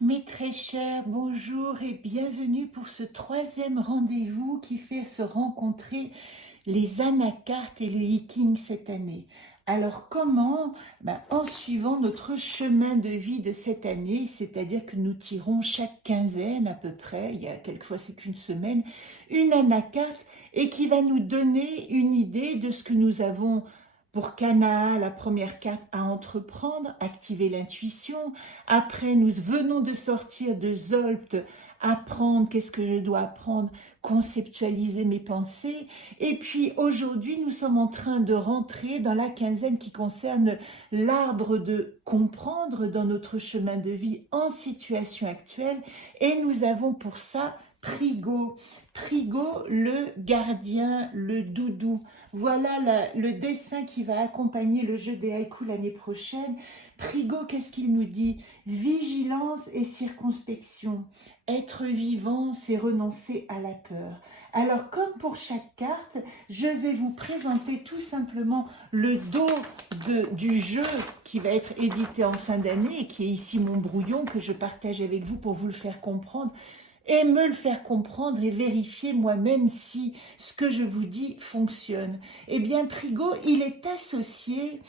Mes très chers, bonjour et bienvenue pour ce troisième rendez-vous qui fait se rencontrer les anacartes et le hiking cette année. Alors comment? En suivant notre chemin de vie de cette année, c'est-à-dire que nous tirons chaque quinzaine à peu près, il y a quelquefois c'est qu'une semaine, une anacarte et qui va nous donner une idée de ce que nous avons pour Cana, la première carte à entreprendre, activer l'intuition. Après, nous venons de sortir de Zolpt, apprendre, qu'est-ce que je dois apprendre, conceptualiser mes pensées. Et puis aujourd'hui, nous sommes en train de rentrer dans la quinzaine qui concerne l'arbre de comprendre dans notre chemin de vie en situation actuelle. Et nous avons pour ça Prigo. Prigo, le gardien, le doudou. Voilà le dessin qui va accompagner le jeu des haïkus l'année prochaine. Prigo, qu'est-ce qu'il nous dit? Vigilance et circonspection. Être vivant, c'est renoncer à la peur. Alors, comme pour chaque carte, je vais vous présenter tout simplement le dos du jeu qui va être édité en fin d'année, qui est ici mon brouillon que je partage avec vous pour vous le faire comprendre et me le faire comprendre et vérifier moi-même si ce que je vous dis fonctionne. Eh bien, Prigo, il est associé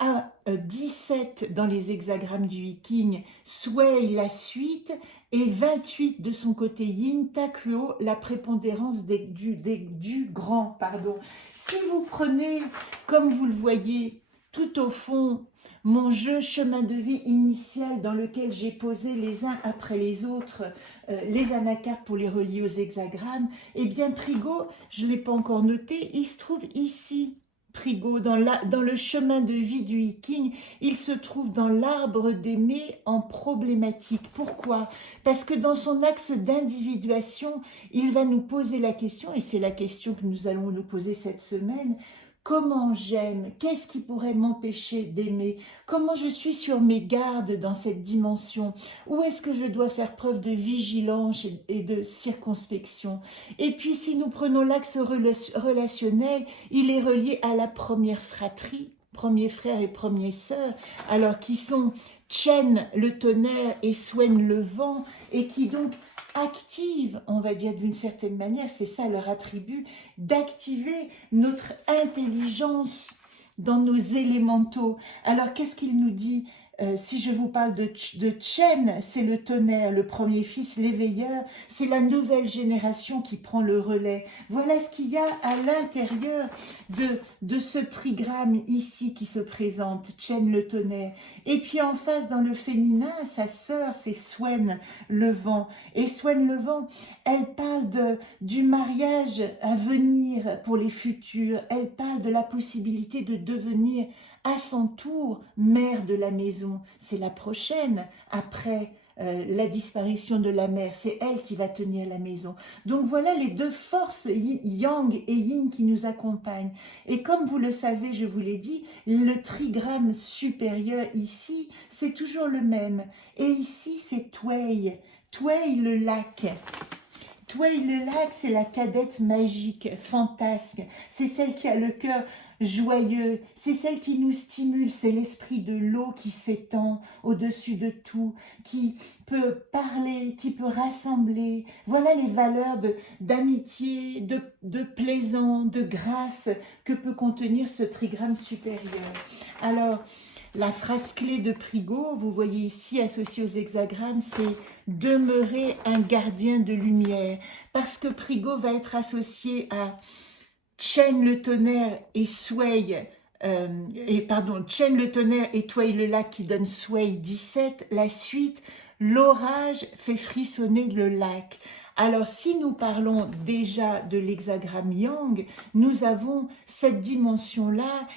à 17 dans les hexagrammes du Viking, Sway la suite, et 28 de son côté Yin, Takuo, la prépondérance du grand. Pardon. Si vous prenez, comme vous le voyez, tout au fond, mon jeu chemin de vie initial dans lequel j'ai posé les uns après les autres les anacartes pour les relier aux hexagrammes, eh bien Prigo, je ne l'ai pas encore noté, il se trouve ici. Prigo, dans le chemin de vie du hiking, il se trouve dans l'arbre d'aimer en problématique. Pourquoi? Parce que dans son axe d'individuation, il va nous poser la question, et c'est la question que nous allons nous poser cette semaine: comment j'aime? Qu'est-ce qui pourrait m'empêcher d'aimer? Comment je suis sur mes gardes dans cette dimension? Où est-ce que je dois faire preuve de vigilance et de circonspection? Et puis si nous prenons l'axe relationnel, il est relié à la première fratrie, premier frère et première sœur, alors qui sont Chen le tonnerre et Swen le vent, et qui donc active, on va dire d'une certaine manière, c'est ça leur attribut, d'activer notre intelligence dans nos élémentaux. Alors qu'est-ce qu'il nous dit? Si je vous parle de Chen, c'est le tonnerre, le premier fils, l'éveilleur, c'est la nouvelle génération qui prend le relais. Voilà ce qu'il y a à l'intérieur de ce trigramme ici qui se présente, Chen le tonnerre. Et puis en face, dans le féminin, sa sœur, c'est Swen le vent. Et Swen le vent, elle parle du mariage à venir pour les futurs. Elle parle de la possibilité de devenir à son tour mère de la maison. C'est la prochaine après la disparition de la mère, c'est elle qui va tenir la maison. Donc voilà les deux forces yang et yin qui nous accompagnent. Et comme vous le savez, je vous l'ai dit, le trigramme supérieur ici, c'est toujours le même. Et ici, c'est Tway. Tway le lac. Tway le lac, c'est la cadette magique, fantasque. C'est celle qui a le cœur joyeux. C'est celle qui nous stimule. C'est l'esprit de l'eau qui s'étend au-dessus de tout, qui peut parler, qui peut rassembler. Voilà les valeurs d'amitié, de plaisant, de grâce que peut contenir ce trigramme supérieur. Alors, la phrase clé de Prigo, vous voyez ici associée aux hexagrammes, c'est « demeurer un gardien de lumière ». Parce que Prigo va être associé à Chen le tonnerre et Sway, Chen le tonnerre et Tway le lac qui donne Sway 17. La suite, l'orage fait frissonner le lac. Alors, si nous parlons déjà de l'hexagramme Yang, nous avons cette dimension-là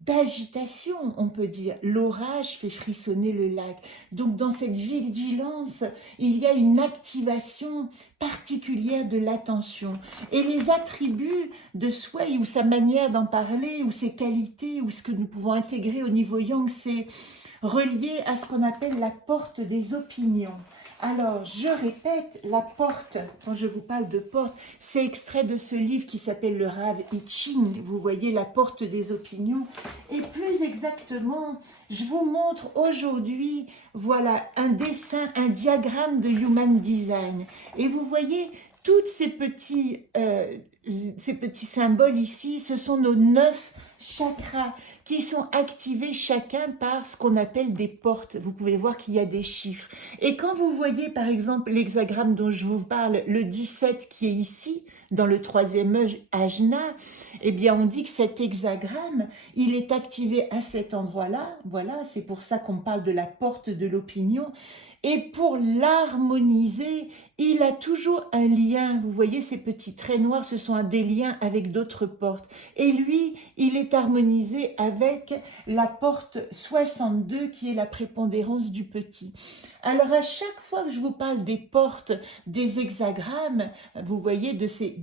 d'agitation, on peut dire. L'orage fait frissonner le lac. Donc, dans cette vigilance, il y a une activation particulière de l'attention. Et les attributs de Sway, ou sa manière d'en parler, ou ses qualités, ou ce que nous pouvons intégrer au niveau Yang, c'est relié à ce qu'on appelle la porte des opinions. Alors, je répète, la porte, quand je vous parle de porte, c'est extrait de ce livre qui s'appelle le Rav I Ching. Vous voyez la porte des opinions. Et plus exactement, je vous montre aujourd'hui, voilà, un dessin, un diagramme de Human Design. Et vous voyez, tous ces petits symboles ici, ce sont nos 9 chakras qui sont activés chacun par ce qu'on appelle des portes. Vous pouvez voir qu'il y a des chiffres. Et quand vous voyez par exemple l'hexagramme dont je vous parle, le 17 qui est ici, dans le 3e œil, Ajna, eh bien on dit que cet hexagramme, il est activé à cet endroit-là. Voilà, c'est pour ça qu'on parle de la porte de l'opinion. Et pour l'harmoniser, il a toujours un lien. Vous voyez ces petits traits noirs, ce sont des liens avec d'autres portes. Et lui, il est harmonisé avec la porte 62 qui est la prépondérance du petit. Alors à chaque fois que je vous parle des portes, des hexagrammes, vous voyez de ces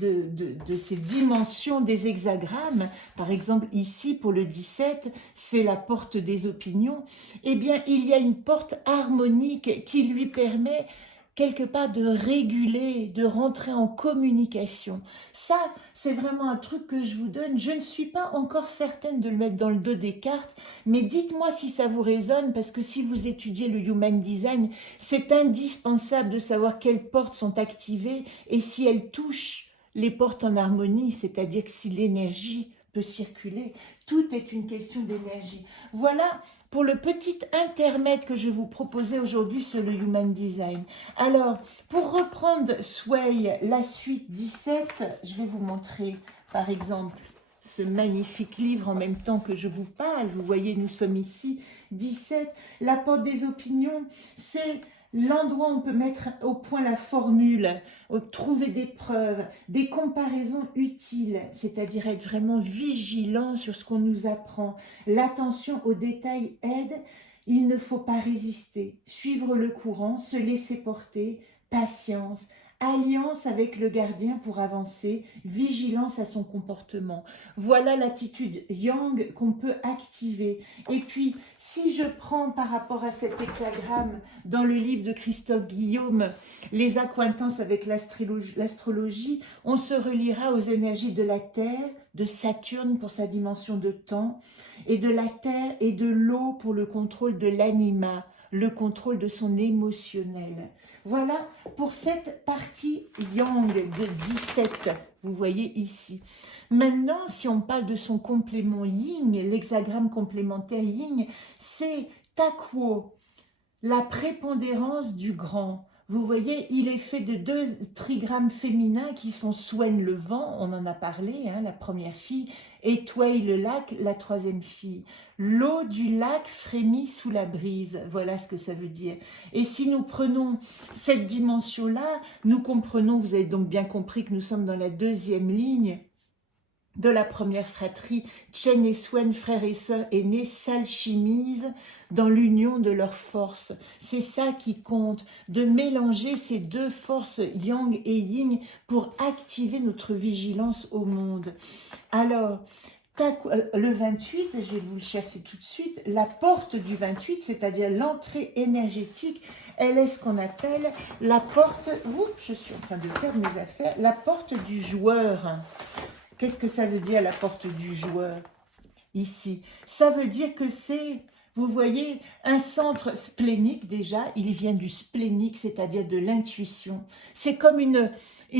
dimensions des hexagrammes, par exemple ici pour le 17, c'est la porte des opinions, eh bien il y a une porte harmonique qui lui permet quelque part de réguler, de rentrer en communication. Ça, c'est vraiment un truc que je vous donne. Je ne suis pas encore certaine de le mettre dans le dos des cartes, mais dites-moi si ça vous résonne, parce que si vous étudiez le Human Design, c'est indispensable de savoir quelles portes sont activées et si elles touchent les portes en harmonie, c'est-à-dire que si l'énergie peut circuler. Tout est une question d'énergie. Voilà pour le petit intermède que je vous proposais aujourd'hui sur le Human Design. Alors, pour reprendre Sway, la suite 17, je vais vous montrer par exemple ce magnifique livre en même temps que je vous parle. Vous voyez, nous sommes ici, 17. La porte des opinions, c'est l'endroit où on peut mettre au point la formule, trouver des preuves, des comparaisons utiles, c'est-à-dire être vraiment vigilant sur ce qu'on nous apprend. L'attention aux détails aide, il ne faut pas résister, suivre le courant, se laisser porter, patience, alliance avec le gardien pour avancer, vigilance à son comportement. Voilà l'attitude yang qu'on peut activer. Et puis, si je prends par rapport à cet hexagramme dans le livre de Christophe Guillaume, Les accointances avec l'astrologie, on se reliera aux énergies de la Terre, de Saturne pour sa dimension de temps, et de la Terre et de l'eau pour le contrôle de l'anima, le contrôle de son émotionnel. Voilà pour cette partie yang de 17, vous voyez ici. Maintenant, si on parle de son complément yin, l'hexagramme complémentaire yin, c'est Takuo, la prépondérance du grand. Vous voyez, il est fait de 2 trigrammes féminins qui sont Swen le vent, on en a parlé, hein, la première fille, et Tway le lac, la 3e fille. L'eau du lac frémit sous la brise, voilà ce que ça veut dire. Et si nous prenons cette dimension-là, nous comprenons, vous avez donc bien compris que nous sommes dans la 2e ligne de la première fratrie. Chen et Swen, frères et sœurs aînés, s'alchimisent dans l'union de leurs forces. C'est ça qui compte, de mélanger ces 2 forces yang et yin pour activer notre vigilance au monde. Alors, le 28, je vais vous le chasser tout de suite, la porte du 28, c'est-à-dire l'entrée énergétique, elle est ce qu'on appelle la porte, je suis en train de perdre mes affaires, la porte du joueur. Qu'est-ce que ça veut dire la porte du joueur ici? Ça veut dire que c'est, vous voyez, un centre splénique déjà, il vient du splénique, c'est-à-dire de l'intuition. C'est comme une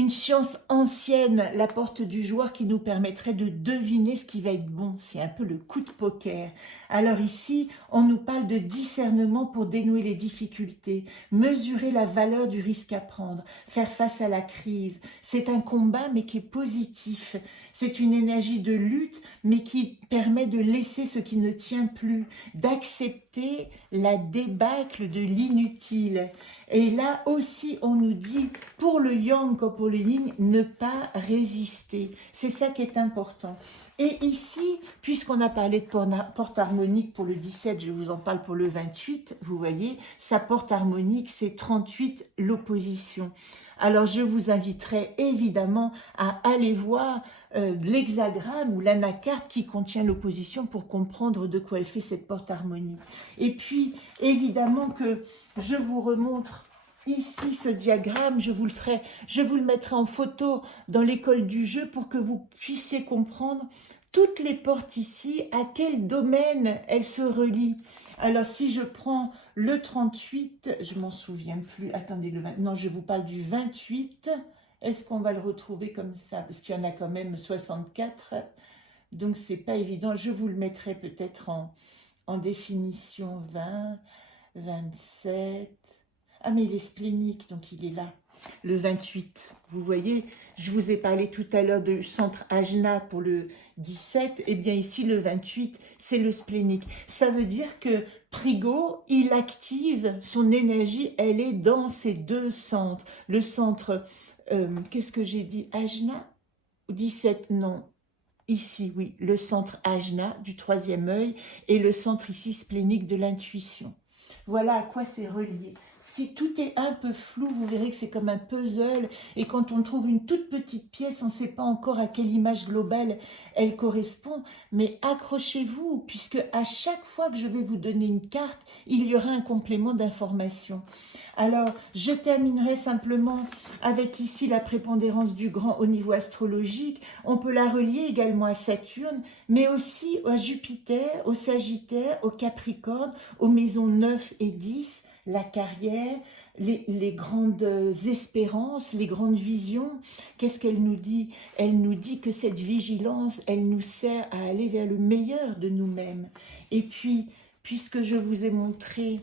science ancienne, la porte du joueur qui nous permettrait de deviner ce qui va être bon. C'est un peu le coup de poker. Alors ici, on nous parle de discernement pour dénouer les difficultés, mesurer la valeur du risque à prendre, faire face à la crise. C'est un combat mais qui est positif. C'est une énergie de lutte mais qui permet de laisser ce qui ne tient plus, d'accepter la débâcle de l'inutile. Et là aussi, on nous dit, pour le yang comme pour le yin, ne pas résister. C'est ça qui est important. Et ici, puisqu'on a parlé de porte harmonique pour le 17, je vous en parle pour le 28, vous voyez, sa porte harmonique, c'est 38, l'opposition. Alors, je vous inviterai évidemment à aller voir l'hexagramme ou l'anacarte qui contient l'opposition pour comprendre de quoi elle fait cette porte harmonique. Et puis, évidemment que je vous remontre ici ce diagramme, je vous le mettrai en photo dans l'école du jeu pour que vous puissiez comprendre toutes les portes ici, à quel domaine elles se relient. Alors si je prends le 38, je m'en souviens plus, attendez, non, je vous parle du 28, est-ce qu'on va le retrouver comme ça? Parce qu'il y en a quand même 64, donc c'est pas évident, je vous le mettrai peut-être en définition 20, 27, ah mais il est splénique, donc il est là. Le 28, vous voyez, je vous ai parlé tout à l'heure du centre Ajna pour le 17, et bien ici le 28, c'est le splénique. Ça veut dire que Prigo, il active son énergie, elle est dans ces deux centres. Le centre, qu'est-ce que j'ai dit, Ajna 17, non. Ici, oui, le centre Ajna du troisième œil et le centre ici splénique de l'intuition. Voilà à quoi c'est relié. Si tout est un peu flou, vous verrez que c'est comme un puzzle et quand on trouve une toute petite pièce, on ne sait pas encore à quelle image globale elle correspond, mais accrochez-vous puisque à chaque fois que je vais vous donner une carte, il y aura un complément d'information. Alors, je terminerai simplement avec ici la prépondérance du grand au niveau astrologique. On peut la relier également à Saturne, mais aussi à Jupiter, au Sagittaire, au Capricorne, aux maisons 9 et 10, la carrière, les grandes espérances, les grandes visions. Qu'est-ce qu'elle nous dit? Elle nous dit que cette vigilance, elle nous sert à aller vers le meilleur de nous-mêmes. Et puis, puisque je vous ai montré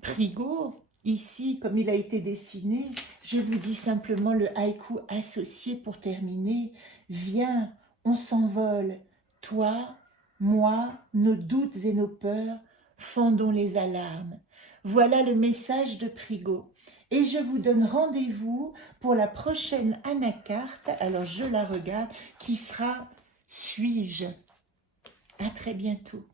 Prigo, ici, comme il a été dessiné, je vous dis simplement le haïku associé pour terminer. Viens, on s'envole, toi, moi, nos doutes et nos peurs, fendons les alarmes. Voilà le message de Prigo. Et je vous donne rendez-vous pour la prochaine anacarte, alors je la regarde, qui sera « Suis-je ?» À très bientôt.